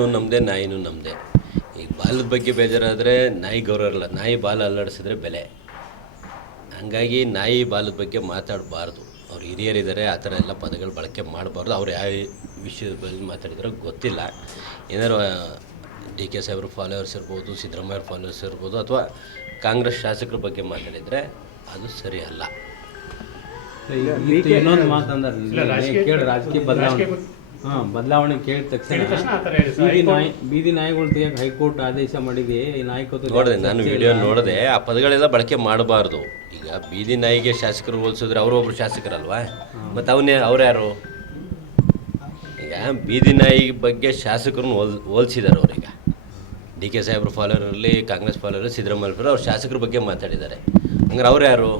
ನಮ್ಮದೇ ನಾಯಿನೂ ನಮ್ಮದೇ ಈಗ ಬಾಲದ ಬಗ್ಗೆ ಬೇಜಾರಾದರೆ ನಾಯಿ ಗೌರವ ಇರಲ್ಲ. ನಾಯಿ ಬಾಲ ಅಲ್ಲಾಡಿಸಿದ್ರೆ ಬೆಲೆ. ಹಂಗಾಗಿ ನಾಯಿ ಬಾಲದ ಬಗ್ಗೆ ಮಾತಾಡಬಾರ್ದು. ಅವ್ರು ಹಿರಿಯರಿದ್ದಾರೆ ಆ ಥರ ಎಲ್ಲ ಪದಗಳು ಬಳಕೆ ಮಾಡಬಾರ್ದು. ಅವ್ರು ಯಾವ ವಿಷಯದ ಬಗ್ಗೆ ಮಾತಾಡಿದ್ರೋ ಗೊತ್ತಿಲ್ಲ. ಏನಾರು ಡಿ ಕೆ ಸಾಹೇಬ್ರ ಫಾಲೋವರ್ಸ್ ಇರ್ಬೋದು ಸಿದ್ದರಾಮಯ್ಯ ಫಾಲೋವರ್ಸ್ ಇರ್ಬೋದು ಅಥವಾ ಕಾಂಗ್ರೆಸ್ ಶಾಸಕರ ಬಗ್ಗೆ ಮಾತಾಡಿದರೆ ಅದು ಸರಿ ಅಲ್ಲ. ಇನ್ನೊಂದು ಮಾತಂದ್ರೆ ಕೇಳಿ ರಾಜಕೀಯ ಬದಲಾವಣೆ. ಹಾ ಬದಲಾವಣೆ ಕೇಳಿದ ತಕ್ಷಣ ಬೀದಿ ನಾಯಿ ಬೀದಿ ನಾಯಿಗಳು ತೆಗಿಯಕ್ಕೆ ಹೈಕೋರ್ಟ್ ಆದೇಶ ಮಾಡಿದೆ ಈ ನಾಯಕತ್ವ ನೋಡಿದೆ ನಾನು ವಿಡಿಯೋ ನೋಡಿದೆ ಆ ಪದಗಳೆಲ್ಲ ಬಳಕೆ ಮಾಡಬಾರ್ದು. ಈಗ ಬೀದಿ ನಾಯಿಗೆ ಶಾಸಕರು ಹೋಲಿಸಿದ್ರೆ ಅವರು ಒಬ್ರು ಶಾಸಕರಲ್ವಾ? ಮತ್ತೆ ಅವನೇ ಅವ್ರ್ಯಾರು ಈಗ ಬೀದಿ ನಾಯಿ ಬಗ್ಗೆ ಶಾಸಕರನ್ನ ಹೋಲ್ ಹೋಲಿಸಿದ್ದಾರೆ ಅವ್ರೀಗ ಡಿ ಕೆ ಸಾಹೇಬ್ರ ಫಾಲೋರ್ ಇರಲಿ ಕಾಂಗ್ರೆಸ್ ಫಾಲೋರ್ ಸಿದ್ದರಾಮಯ್ಯ ಅವ್ರ ಶಾಸಕರ ಬಗ್ಗೆ ಮಾತಾಡಿದ್ದಾರೆ. ಹಂಗಾರೆ ಅವ್ರು ಯಾರು?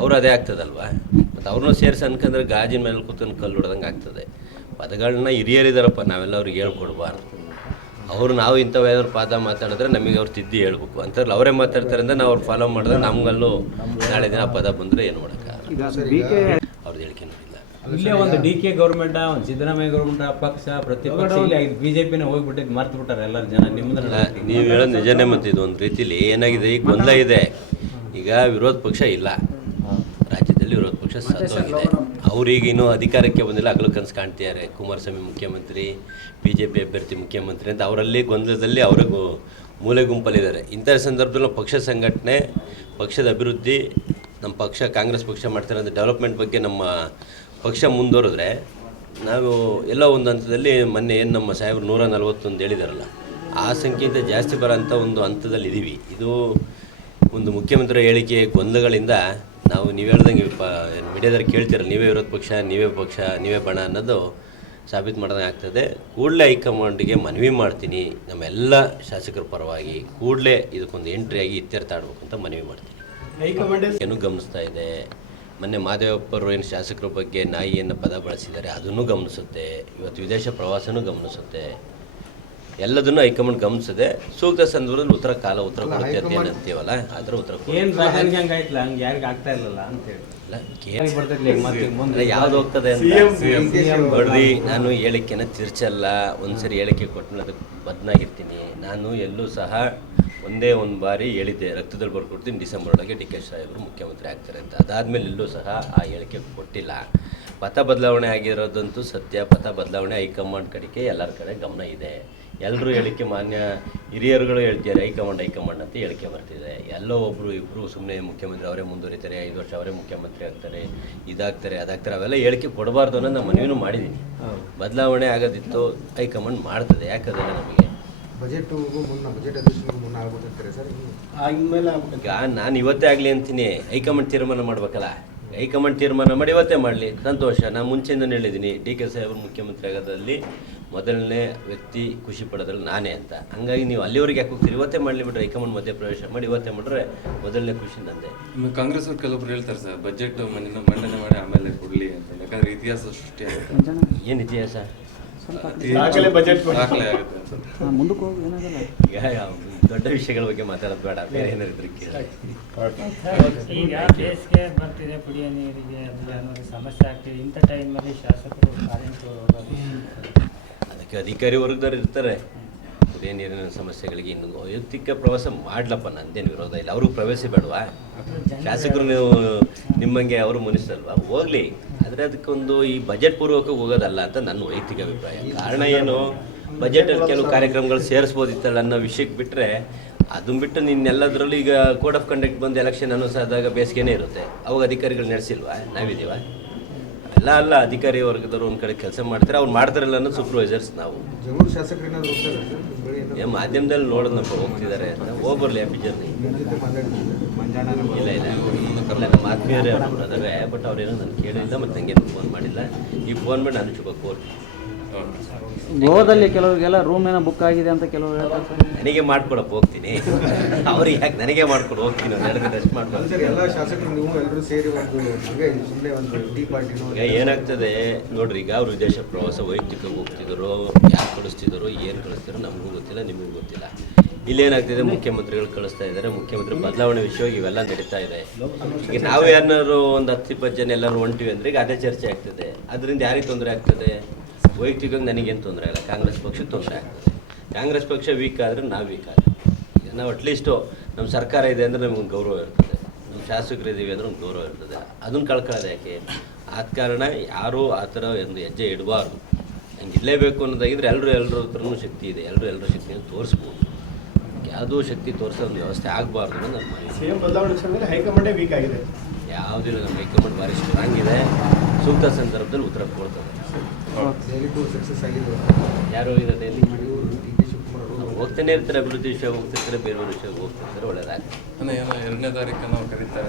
ಅವ್ರು ಅದೇ ಆಗ್ತದಲ್ವಾ? ಮತ್ತು ಅವ್ರನ್ನೂ ಸೇರಿಸಿ ಅನ್ಕಂದ್ರೆ ಗಾಜಿನ ಮೇಲೆ ಕೂತ್ಕೊಂಡು ಕಲ್ಲು ಹೊಡೆದಂಗೆ ಆಗ್ತದೆ. ಪದಗಳನ್ನ ಹಿರಿಯರಿದಾರಪ್ಪ ನಾವೆಲ್ಲ ಅವ್ರಿಗೆ ಹೇಳ್ಕೊಡ್ಬಾರ್ದು. ಅವರು ನಾವು ಇಂಥವು ಯಾವ್ದಾದ್ರು ಪಾದ ಮಾತಾಡಿದ್ರೆ ನಮಗೆ ಅವ್ರು ತಿದ್ದಿ ಹೇಳ್ಬೇಕು. ಅಂತಾರಲ್ಲ ಅವರೇ ಮಾತಾಡ್ತಾರೆ ಅಂದ್ರೆ ನಾವು ಅವ್ರು ಫಾಲೋ ಮಾಡಿದ್ರೆ ನಮಗಲ್ಲೂ ನಾಳೆ ದಿನ ಪದ ಬಂದರೆ ಏನು ಮಾಡೋಕ್ಕಾಗಲ್ಲ. ಅವ್ರದ್ದು ಹೇಳಿಕೆ ನೋಡಿಲ್ಲ. ಇಲ್ಲೇ ಒಂದು ಡಿ ಕೆ ಗೌರ್ಮೆಂಟ್ ಒಂದು ಸಿದ್ದರಾಮಯ್ಯ ಗೌರ್ಮೆಂಟ್ ಪಕ್ಷ ಪ್ರತಿಪಕ್ಷ ಇಲ್ಲಿ ಬಿಜೆಪಿನ ಹೋಗ್ಬಿಟ್ಟಿದ್ದು ಮರ್ತು ಬಿಟ್ಟಾರೆ ಎಲ್ಲ ಜನ ನಿಮ್ಮದ್ರಲ್ಲ ನೀವು ಹೇಳೋದು ನಿಜನೇ ಮತ್ತು ಇದು ಒಂದು ರೀತಿಲಿ ಏನಾಗಿದೆ? ಈಗ ಗೊಂದಲ ಇದೆ. ಈಗ ವಿರೋಧ ಪಕ್ಷ ಇಲ್ಲ. ರಾಜ್ಯದಲ್ಲಿ ವಿರೋಧ ಪಕ್ಷ ಸತ್ತೋಗಿದೆ. ಅವ್ರೀಗ ಇನ್ನೂ ಅಧಿಕಾರಕ್ಕೆ ಬಂದಿಲ್ಲ. ಹಗಲು ಕನಸು ಕಾಣ್ತಿದ್ದಾರೆ. ಕುಮಾರಸ್ವಾಮಿ ಮುಖ್ಯಮಂತ್ರಿ ಬಿ ಜೆ ಪಿ ಅಭ್ಯರ್ಥಿ ಮುಖ್ಯಮಂತ್ರಿ ಅಂತ ಅವರಲ್ಲಿ ಗೊಂದಲದಲ್ಲಿ ಅವರಿಗೂ ಮೂಲೆ ಗುಂಪಲ್ಲಿದ್ದಾರೆ. ಇಂಥ ಸಂದರ್ಭದಲ್ಲೂ ಪಕ್ಷ ಸಂಘಟನೆ ಪಕ್ಷದ ಅಭಿವೃದ್ಧಿ ನಮ್ಮ ಪಕ್ಷ ಕಾಂಗ್ರೆಸ್ ಪಕ್ಷ ಮಾಡ್ತಿರೋಂಥ ಡೆವಲಪ್ಮೆಂಟ್ ಬಗ್ಗೆ ನಮ್ಮ ಪಕ್ಷ ಮುಂದುವರೆದ್ರೆ ನಾವು ಎಲ್ಲ ಒಂದು ಹಂತದಲ್ಲಿ ಮೊನ್ನೆ ಏನು ನಮ್ಮ ಸಾಹೇಬರು ನೂರ ನಲ್ವತ್ತೊಂದು ಹೇಳಿದಾರಲ್ಲ ಆ ಸಂಖ್ಯೆಯಿಂದ ಜಾಸ್ತಿ ಬರೋಂಥ ಒಂದು ಹಂತದಲ್ಲಿ ಇದ್ದೀವಿ ಇದು ಒಂದು ಮುಖ್ಯಮಂತ್ರಿ ಹೇಳಿಕೆ ಗೊಂದಲಗಳಿಂದ ನಾವು ನೀವು ಹೇಳ್ದಂಗೆ ಪ ಮೀಡಿಯಾದವ್ರು ಕೇಳ್ತೀರ ನೀವೇ ವಿರೋಧ ಪಕ್ಷ ನೀವೇ ಪಕ್ಷ ನೀವೇ ಬಣ ಅನ್ನೋದು ಸಾಬೀತು ಮಾಡ್ದಂಗೆ ಆಗ್ತದೆ. ಕೂಡಲೇ ಹೈಕಮಾಂಡ್ಗೆ ಮನವಿ ಮಾಡ್ತೀನಿ. ನಮ್ಮೆಲ್ಲ ಶಾಸಕರ ಪರವಾಗಿ ಕೂಡಲೇ ಇದಕ್ಕೊಂದು ಎಂಟ್ರಿಯಾಗಿ ಇತ್ಯರ್ಥ ಆಡ್ಬೇಕು ಅಂತ ಮನವಿ ಮಾಡ್ತೀನಿ. ಏನು ಗಮನಿಸ್ತಾ ಇದೆ. ಮೊನ್ನೆ ಮಾದೇವಪ್ಪರು ಏನು ಶಾಸಕರ ಬಗ್ಗೆ ನಾಯಿಯನ್ನು ಪದ ಬಳಸಿದ್ದಾರೆ ಅದನ್ನು ಗಮನಿಸುತ್ತೆ. ಇವತ್ತು ವಿದೇಶ ಪ್ರವಾಸನೂ ಗಮನಿಸುತ್ತೆ. ಎಲ್ಲದನ್ನು ಹೈಕಮಾಂಡ್ ಗಮನಿಸಿದೆ. ಸೂಕ್ತ ಸಂದರ್ಭದಲ್ಲಿ ಉತ್ತರ ಕಾಲ ಉತ್ತರ ಕೊಡುತ್ತೆ ಅಂತ ಏನು ಅಂತೀವಲ್ಲ ಅದರ ಉತ್ತರ ಕೊಡುತ್ತೆ. ಏನ್ ರಾಜನಿಗೆ ಹಂಗೆ ಆಯ್ತಲ್ಲ ಹಂಗೆ ಯಾರಿಗೆ ಆಗ್ತಾ ಇಲ್ಲಲ್ಲ ಅಂತ ಹೇಳಿ. ಯಾವ್ದು ಹೋಗ್ತದೆ ಅಂತ? ನೋಡ್ರಿ ನಾನು ಹೇಳಿಕೆನ ತಿರ್ಚಲ್ಲ ಒಂದ್ಸರಿ ಹೇಳಿಕೆ ಕೊಟ್ಟು ಅದಕ್ಕೆ ಬದ್ನಾಗಿರ್ತೀನಿ. ನಾನು ಎಲ್ಲೂ ಸಹ ಒಂದೇ ಒಂದು ಬಾರಿ ಹೇಳಿದ್ದೆ ರಕ್ತದಲ್ಲಿ ಬರ್ಕೊಡ್ತೀನಿ ಡಿಸೆಂಬರ್ ಒಳಗೆ ಡಿ ಕೆ ಸಾಹೇಬರು ಮುಖ್ಯಮಂತ್ರಿ ಆಗ್ತಾರೆ ಅಂತ. ಅದಾದ್ಮೇಲೆ ಎಲ್ಲೂ ಸಹ ಆ ಹೇಳಿಕೆ ಕೊಟ್ಟಿಲ್ಲ. ಪಥ ಬದಲಾವಣೆ ಆಗಿರೋದಂತೂ ಸತ್ಯ ಪಥ ಬದಲಾವಣೆ ಹೈಕಮಾಂಡ್ ಕಡೆಗೆ ಎಲ್ಲರ ಕಡೆ ಗಮನ ಇದೆ. ಎಲ್ಲರೂ ಹೇಳಿಕೆ ಮಾನ್ಯ ಹಿರಿಯರುಗಳು ಹೇಳ್ತಿದ್ದಾರೆ ಹೈಕಮಾಂಡ್ ಹೈಕಮಾಂಡ್ ಅಂತ ಹೇಳಿಕೆ ಬರ್ತಿದೆ. ಎಲ್ಲೋ ಒಬ್ಬರು ಇಬ್ಬರು ಸುಮ್ಮನೆ ಮುಖ್ಯಮಂತ್ರಿ ಅವರೇ ಮುಂದುವರಿತಾರೆ ಐದು ವರ್ಷ ಅವರೇ ಮುಖ್ಯಮಂತ್ರಿ ಆಗ್ತಾರೆ ಇದಾಗ್ತಾರೆ ಅದಾಗ್ತಾರೆ ಅವೆಲ್ಲ ಹೇಳಿಕೆ ಕೊಡಬಾರ್ದು ಅನ್ನೋ ನಾನು ಮನವಿನೂ ಮಾಡಿದ್ದೀನಿ. ಬದಲಾವಣೆ ಆಗೋದಿತ್ತು ಹೈಕಮಾಂಡ್ ಮಾಡ್ತದೆ. ಯಾಕಂದರೆ ನಮಗೆ ಬಜೆಟ್ ಮುನ್ನ ಬಜೆಟ್ ಅಧಿವೇಶನಕ್ಕೂ ಮುನ್ನ ಆಗ್ಬೋದಂತಾರೆ ಸರ್ ಈಗ ನಾನು ಇವತ್ತೇ ಆಗಲಿ ಅಂತೀನಿ. ಹೈಕಮಾಂಡ್ ತೀರ್ಮಾನ ಮಾಡ್ಬೇಕಲ್ಲ. ಹೈಕಮಾಂಡ್ ತೀರ್ಮಾನ ಮಾಡಿ ಇವತ್ತೇ ಮಾಡಲಿ. ಸಂತೋಷ. ನಾನು ಮುಂಚೆಯಿಂದ ಹೇಳಿದ್ದೀನಿ ಡಿ ಕೆ ಸಾಹೇಬರು ಮುಖ್ಯಮಂತ್ರಿ ಆಗೋದ್ರಲ್ಲಿ ಮೊದಲನೇ ವ್ಯಕ್ತಿ ಖುಷಿ ಪಡೋದ್ರಲ್ಲಿ ನಾನೇ ಅಂತ. ಹಂಗಾಗಿ ನೀವು ಅಲ್ಲಿವರೆಗೆ ಯಾಕೆ ಹೋಗ್ತೀರಿ? ಇವತ್ತೇ ಮಾಡಲಿ ಬಿಟ್ರೆ ಹೈಕಮಾಂಡ್ ಮಧ್ಯ ಪ್ರವೇಶ ಮಾಡಿ ಇವತ್ತೇ ಮಾಡಿದ್ರೆ ಮೊದಲನೇ ಖುಷಿ ನಂದೆ. ಕಾಂಗ್ರೆಸ್ ಅವ್ರು ಕೆಲವೊಬ್ರು ಹೇಳ್ತಾರೆ ಸರ್ ಬಜೆಟ್ ಮನೆಯಿಂದ ಮಂಡನೆ ಮಾಡಿ ಆಮೇಲೆ ಕೊಡಲಿ ಅಂತ. ಯಾಕಂದ್ರೆ ಇತಿಹಾಸ ಸೃಷ್ಟಿ ಏನು ಇತಿಹಾಸ? ಈಗ ಯಾವ ದೊಡ್ಡ ವಿಷಯಗಳ ಬಗ್ಗೆ ಮಾತಾಡೋದು ಬೇಡ ಬೇರೆ ಏನಾದ್ರು ಇದ್ರೆ ಕೇಳಿ. ಈಗ ಬೇಸಿಗೆ ಬರ್ತಿದೆ ಕುಡಿಯೋ ನೀರಿಗೆ ಅದು ಅನ್ನೋದು ಸಮಸ್ಯೆ ಆಗ್ತಿದೆ. ಇಂಥ ಟೈಮಲ್ಲಿ ಶಾಸಕರು ಹೋಗೋದು. ಅದಕ್ಕೆ ಅಧಿಕಾರಿ ವರ್ಗದವ್ರು ಇರ್ತಾರೆ. ಕುಡಿಯೋ ನೀರಿನ ಸಮಸ್ಯೆಗಳಿಗೆ ಇನ್ನು ವೈಯಕ್ತಿಕ ಪ್ರವಾಸ ಮಾಡ್ಲಪ್ಪ, ನಂದೇನು ವಿರೋಧ ಇಲ್ಲ. ಅವರು ಪ್ರವೇಶ ಬೇಡವಾ? ಶಾಸಕರು ನೀವು ನಿಮ್ಮಂಗೆ ಅವರು ಮನುಷ್ಯರಲ್ವಾ ಹೋಗ್ಲಿ. ಆದರೆ ಅದಕ್ಕೊಂದು ಈ ಬಜೆಟ್ ಪೂರ್ವಕ ಹೋಗೋದಲ್ಲ ಅಂತ ನನ್ನ ವೈಯಕ್ತಿಕ ಅಭಿಪ್ರಾಯ. ಕಾರಣ ಏನು? ಬಜೆಟಲ್ಲಿ ಕೆಲವು ಕಾರ್ಯಕ್ರಮಗಳು ಸೇರಿಸ್ಬೋದಿತ್ತಲ್ಲ ಅನ್ನೋ ವಿಷಯಕ್ಕೆ ಬಿಟ್ಟರೆ ಅದನ್ನ ಬಿಟ್ಟು ನಿನ್ನೆಲ್ಲದರಲ್ಲೂ ಈಗ ಕೋಡ್ ಆಫ್ ಕಂಡಕ್ಟ್ ಬಂದು ಎಲೆಕ್ಷನ್ ಅನೌನ್ಸ್ ಆದಾಗ ಬೇಸಿಗೆನೇ ಇರುತ್ತೆ. ಅವಾಗ ಅಧಿಕಾರಿಗಳು ನಡೆಸಿಲ್ವಾ? ನಾವಿದ್ದೀವ ಎಲ್ಲ ಅಲ್ಲ ಅಧಿಕಾರಿ ವರ್ಗದವರು ಒಂದು ಕಡೆ ಕೆಲಸ ಮಾಡ್ತಾರೆ. ಅವ್ರು ಮಾಡ್ತಾರಲ್ಲ ಅನ್ನೋ ಸೂಪರ್ವೈಸರ್ಸ್ ನಾವು. ಏ ಮಾಧ್ಯಮದಲ್ಲಿ ನೋಡೋದಪ್ಪ ಹೋಗ್ತಿದ್ದಾರೆ. ಅಂತ ಹೋಗ್ಬರ್ಲಿ ಹ್ಯಾಪಿ ಜರ್ನಿ ಇಲ್ಲ ಇಲ್ಲ. ನಮ್ಮ ಆತ್ಮೀಯರೇ ಅವ್ರು ಬಟ್ ಅವ್ರೇನೋ ನಾನು ಕೇಳಿಲ್ಲ ಮತ್ತು ನನಗೇನು ಫೋನ್ ಮಾಡಿಲ್ಲ. ಈ ಫೋನ್ ಮಾಡಿ ನಾನು ಶುಭ ಕೋರ್ ಗೋವಾದಲ್ಲಿ ಕೆಲವರಿಗೆಲ್ಲ ರೂಮ್ ಏನೋ ಬುಕ್ ಆಗಿದೆ ಅಂತ ಕೆಲವರು ಹೇಳ್ತಾರೆ. ಸರ್. ನನಗೆ ಮಾಡ್ಕೊಡಪ್ಪ ಹೋಗ್ತೀನಿ. ಅವ್ರಿಗೆ ಯಾಕೆ ನನಗೆ ಮಾಡ್ಕೊಡು ಹೋಗ್ತೀನಿ ನನಗೆ ರೆಸ್ಟ್ ಮಾಡ್ಕೊಂಡು ಸರ್ ಎಲ್ಲ ಶಾಸಕರು ನೀವು ಎಲ್ಲರೂ ಸೇರಿ ಒಂದು ಹಂಗೆ ಸುಮ್ಮನೆ ಒಂದು ಟೀ ಪಾರ್ಟಿನೋ ಈಗ ಏನಾಗ್ತದೆ? ನೋಡ್ರಿ ಈಗ ಅವರು ವಿದೇಶ ಪ್ರವಾಸ ವೈಯಕ್ತಿಕವಾಗಿ ಹೋಗ್ತಿದ್ರು ಯಾರು ಕಳಿಸ್ತಿದ್ರು ಏನು ಕಳಿಸ್ತಿದ್ರು ನಮಗೂ ಗೊತ್ತಿಲ್ಲ ನಿಮಗೂ ಗೊತ್ತಿಲ್ಲ. ಇಲ್ಲೇನಾಗ್ತಿದೆ? ಮುಖ್ಯಮಂತ್ರಿಗಳು ಕಳಿಸ್ತಾ ಇದ್ದಾರೆ ಮುಖ್ಯಮಂತ್ರಿ ಬದಲಾವಣೆ ವಿಷಯವಾಗಿ ಇವೆಲ್ಲ ನಡೀತಾ ಇದೆ. ಈಗ ನಾವು ಯಾರನ್ನಾರು ಒಂದು ಹತ್ತು ಇಪ್ಪತ್ತು ಜನ ಎಲ್ಲರೂ ಹೊಂಟಿವಿ ಅಂದ್ರೆ ಈಗ ಅದೇ ಚರ್ಚೆ ಆಗ್ತದೆ. ಅದರಿಂದ ಯಾರಿಗೆ ತೊಂದರೆ ಆಗ್ತದೆ? ವೈಯಕ್ತಿಕವಾಗಿ ನನಗೇನು ತೊಂದರೆ ಇಲ್ಲ. ಕಾಂಗ್ರೆಸ್ ಪಕ್ಷಕ್ಕೆ ತೊಂದರೆ ಆಗ್ತದೆ ಕಾಂಗ್ರೆಸ್ ಪಕ್ಷ ವೀಕ್ ಆದರೆ ನಾವು ವೀಕ್ ಆಗಿ ಈಗ ನಾವು ಅಟ್ಲೀಸ್ಟು ನಮ್ಮ ಸರ್ಕಾರ ಇದೆ ಅಂದರೆ ನಮಗೊಂದು ಗೌರವ ಇರ್ತದೆ. ನಮ್ಮ ಶಾಸಕರಿದ್ದೀವಿ ಅಂದ್ರೆ ಒಂದು ಗೌರವ ಇರ್ತದೆ. ಅದನ್ನು ಕಳ್ಕೊಳ್ಳೋದು ಯಾಕೆ? ಆದ ಕಾರಣ ಯಾರೂ ಆ ಥರ ಒಂದು ಹೆಜ್ಜೆ ಇಡಬಾರ್ದು. ಹಂಗೆ ಇರಲೇಬೇಕು ಅನ್ನೋದಾಗಿದ್ರೆ ಎಲ್ಲರೂ ಎಲ್ಲರ ಹತ್ರನೂ ಶಕ್ತಿ ಇದೆ. ಎಲ್ಲರೂ ಎಲ್ಲರ ಶಕ್ತಿಯನ್ನು ತೋರಿಸ್ಬೋದು. ಯಾವುದೂ ಶಕ್ತಿ ತೋರಿಸೋ ಒಂದು ವ್ಯವಸ್ಥೆ ಆಗಬಾರ್ದು ಅನ್ನೋದು ಬದಲಾವಣೆ ವಿಷಯದಲ್ಲಿ ಹೈಕಮಾಂಡೇ ವೀಕ್ ಆಗಿದೆ. ಯಾವುದಿಲ್ಲ ನಮ್ಮ ಹೈಕಮಾಂಡ್ ಭಾರಿ ಸ್ಟ್ರಾಂಗ್ ಇದೆ. ಸೂಕ್ತ ಸಂದರ್ಭದಲ್ಲಿ ಉತ್ತರ ಕೊಡ್ತದೆ ಸಕ್ಸಸ್ ಯಾರು ಹೋಗ್ತಾನೆ ಇರ್ತಾರೆ ಅಭಿವೃದ್ಧಿ ವಿಷಯ ಹೋಗ್ತಿರ್ತಾರೆ ಬೇರೆ ಬೇರೆ ವಿಷಯ ಹೋಗ್ತಿರ್ತಾರೆ ಒಳ್ಳೇದಾಗ್ತದೆ. ಏನೋ ಎರಡನೇ ತಾರೀಕು ನಾವು ಕರೀತಾರೆ.